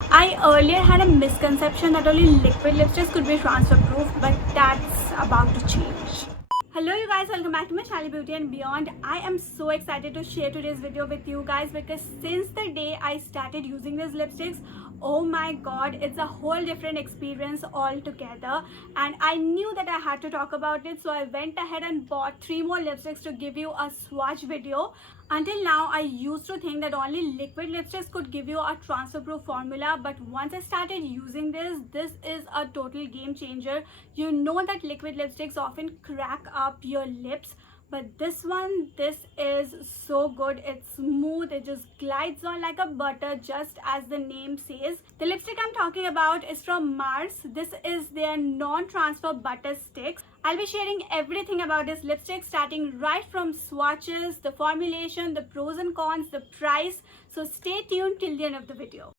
I earlier had a misconception that only liquid lipsticks could be transfer proof, but that's about to change. Hello you guys, welcome back to my channel Beauty and Beyond. I am so excited to share today's video with you guys because since the day I started using these lipsticks, oh my god, it's a whole different experience altogether, and I knew that I had to talk about it, so I went ahead and bought 3 more lipsticks to give you a swatch video. Until now, I used to think that only liquid lipsticks could give you a transfer proof formula, but once I started using this is a total game changer. You know that liquid lipsticks often crack up your lips, but this is so good. It's smooth, it just glides on like a butter, just as the name says. The lipstick I'm talking about is from Mars. This is their non-transfer butter sticks. I'll be sharing everything about this lipstick, starting right from swatches, the formulation, the pros and cons, the price. So stay tuned till the end of the video.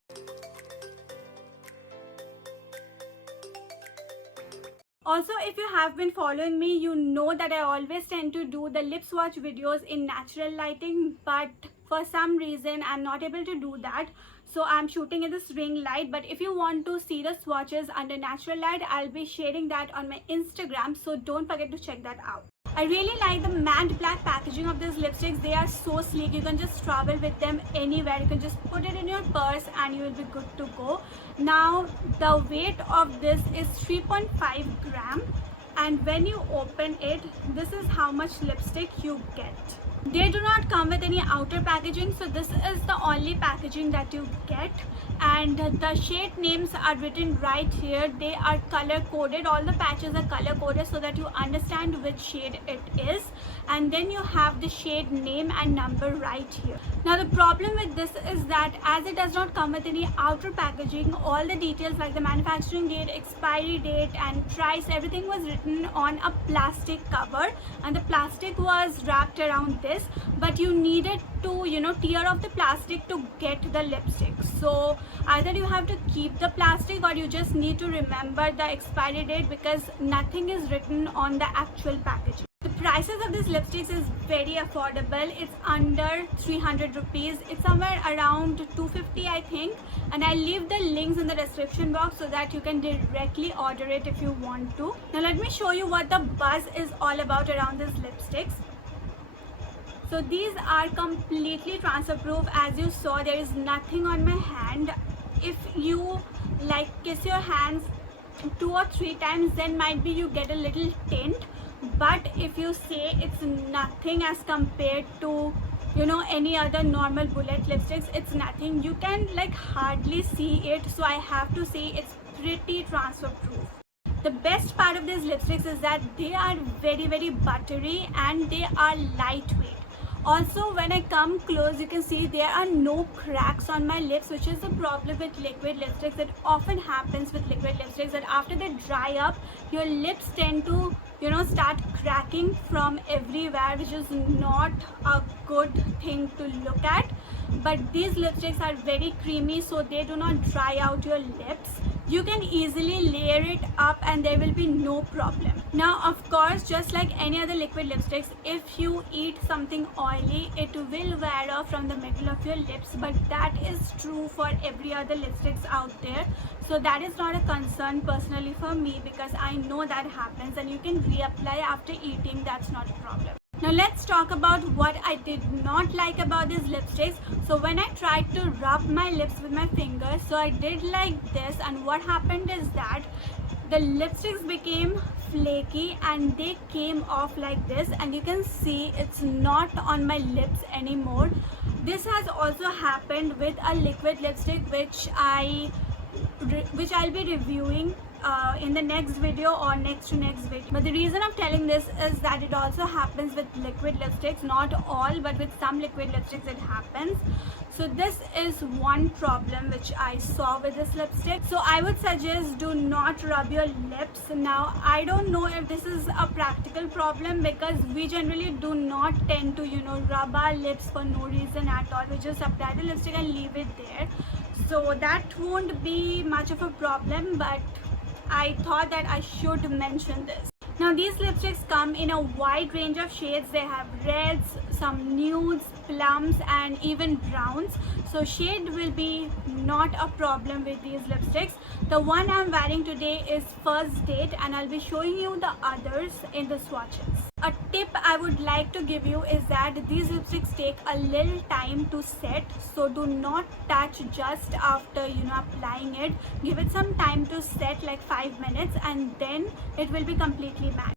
Also, if you have been following me, you know that I always tend to do the lip swatch videos in natural lighting, but for some reason I'm not able to do that, so I'm shooting in this ring light. But if you want to see the swatches under natural light, I'll be sharing that on my Instagram, so don't forget to check that out. I really like the matte black packaging of these lipsticks. They are so sleek. You can just travel with them anywhere. You can just put it in your purse and you will be good to go. Now, the weight of this is 3.5 gram, and when you open it, this is how much lipstick you get. They do not come with any outer packaging, so this is the only packaging that you get, and the shade names are written right here. They are color coded. All the patches are color coded so that you understand which shade it is, and then you have the shade name and number right here. Now the problem with this is that as it does not come with any outer packaging, all the details like the manufacturing date, expiry date and price, everything was written on a plastic cover, and the plastic was wrapped around this, but you needed to tear off the plastic to get the lipstick. So either you have to keep the plastic or you just need to remember the expiry date, because nothing is written on the actual packaging. The prices of these lipsticks is very affordable. It's under 300 rupees. It's somewhere around 250 I think, and I'll leave the links in the description box so that you can directly order it if you want to. Now let me show you what the buzz is all about around these lipsticks. So these are completely transfer proof. As you saw, there is nothing on my hand. If you kiss your hands 2 or 3 times, then might be you get a little tint, but if you say, it's nothing as compared to any other normal bullet lipsticks. It's nothing. You can hardly see it, so I have to say it's pretty transfer proof. The best part of these lipsticks is that they are very, very buttery and they are lightweight. Also, when I come close, you can see there are no cracks on my lips, which is the problem with liquid lipsticks. That often happens with liquid lipsticks, that after they dry up, your lips tend to start cracking from everywhere, which is not a good thing to look at. But these lipsticks are very creamy, so they do not dry out your lips. You can easily layer it up and there will be no problem. Now of course, just like any other liquid lipsticks, if you eat something oily, it will wear off from the middle of your lips, but that is true for every other lipsticks out there. So that is not a concern personally for me, because I know that happens and you can reapply after eating. That's not a problem. Now let's talk about what I did not like about these lipsticks. So when I tried to rub my lips with my fingers, so I did like this, and what happened is that the lipsticks became flaky and they came off like this, and you can see it's not on my lips anymore. This has also happened with a liquid lipstick which I'll be reviewing in the next video or next to next video. But the reason of telling this is that it also happens with liquid lipsticks, not all, but with some liquid lipsticks it happens. So this is one problem which I saw with this lipstick. So I would suggest, do not rub your lips. Now I don't know if this is a practical problem, because we generally do not tend to rub our lips for no reason at all. We just apply the lipstick and leave it there, so that won't be much of a problem, but I thought that I should mention this. Now these lipsticks come in a wide range of shades. They have reds, some nudes, plums and even browns. So shade will be not a problem with these lipsticks. The one I'm wearing today is First Date and I'll be showing you the others in the swatches. A tip I would like to give you is that these lipsticks take a little time to set, so do not touch just after applying it. Give it some time to set, like 5 minutes, and then it will be completely matte.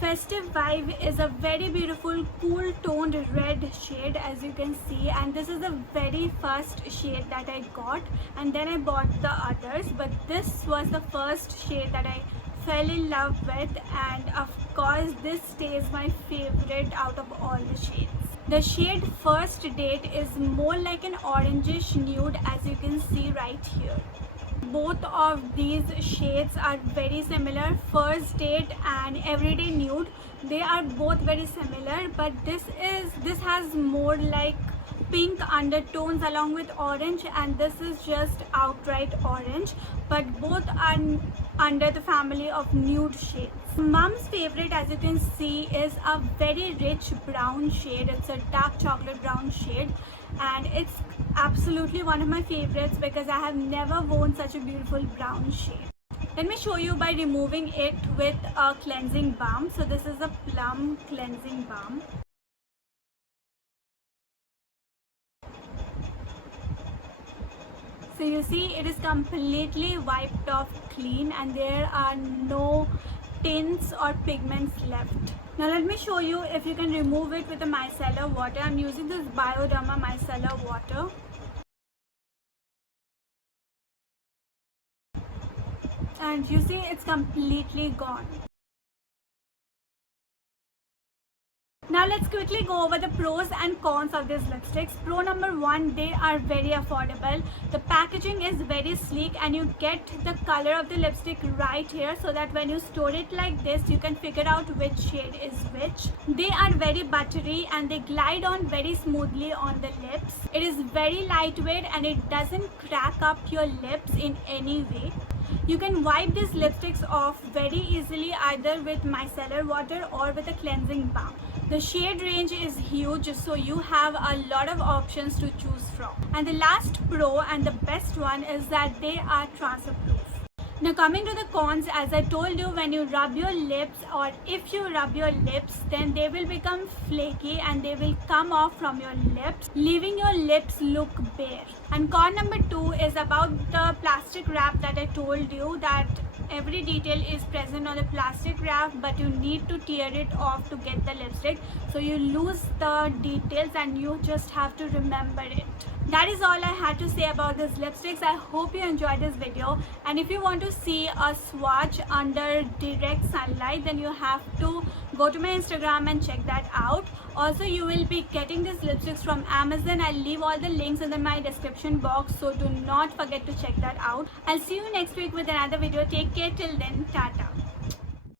Festive Vibe is a very beautiful cool toned red shade, as you can see, and this is the very first shade that I got, and then I bought the others, but this was the first shade that I fell in love with, and of course this stays my favorite out of all the shades. The shade First Date is more like an orangish nude, as you can see right here. Both of these shades are very similar. First Date and Everyday Nude, they are both very similar, but this has more like pink undertones along with orange, and this is just outright orange, but both are under the family of nude shades. Mom's favorite, as you can see, is a very rich brown shade. It's a dark chocolate brown shade, and it's absolutely one of my favorites because I have never worn such a beautiful brown shade. Let me show you by removing it with a cleansing balm. So this is a Plum cleansing balm. So you see, it is completely wiped off clean and there are no tints or pigments left. Now let me show you if you can remove it with a micellar water. I'm using this Bioderma micellar water. And you see, it's completely gone. Now let's quickly go over the pros and cons of these lipsticks. Pro number one, they are very affordable. The packaging is very sleek and you get the color of the lipstick right here, so that when you store it like this, you can figure out which shade is which. They are very buttery and they glide on very smoothly on the lips. It is very lightweight and it doesn't crack up your lips in any way. You can wipe these lipsticks off very easily either with micellar water or with a cleansing balm. The shade range is huge, so you have a lot of options to choose from. And the last pro and the best one is that they are transfer proof. Now coming to the cons, as I told you, when you rub your lips, or if you rub your lips, then they will become flaky and they will come off from your lips, leaving your lips look bare. And con number two is about the plastic wrap that I told you, that every detail is present on the plastic wrap, but you need to tear it off to get the lipstick, so you lose the details and you just have to remember it. That is all I had to say about these lipsticks. I hope you enjoyed this video, and if you want to see a swatch under direct sunlight, then you have to go to my Instagram and check that out. Also, you will be getting these lipsticks from Amazon. I'll leave all the links in my description box, so do not forget to check that out. I'll see you next week with another video. Take care till then. Tata.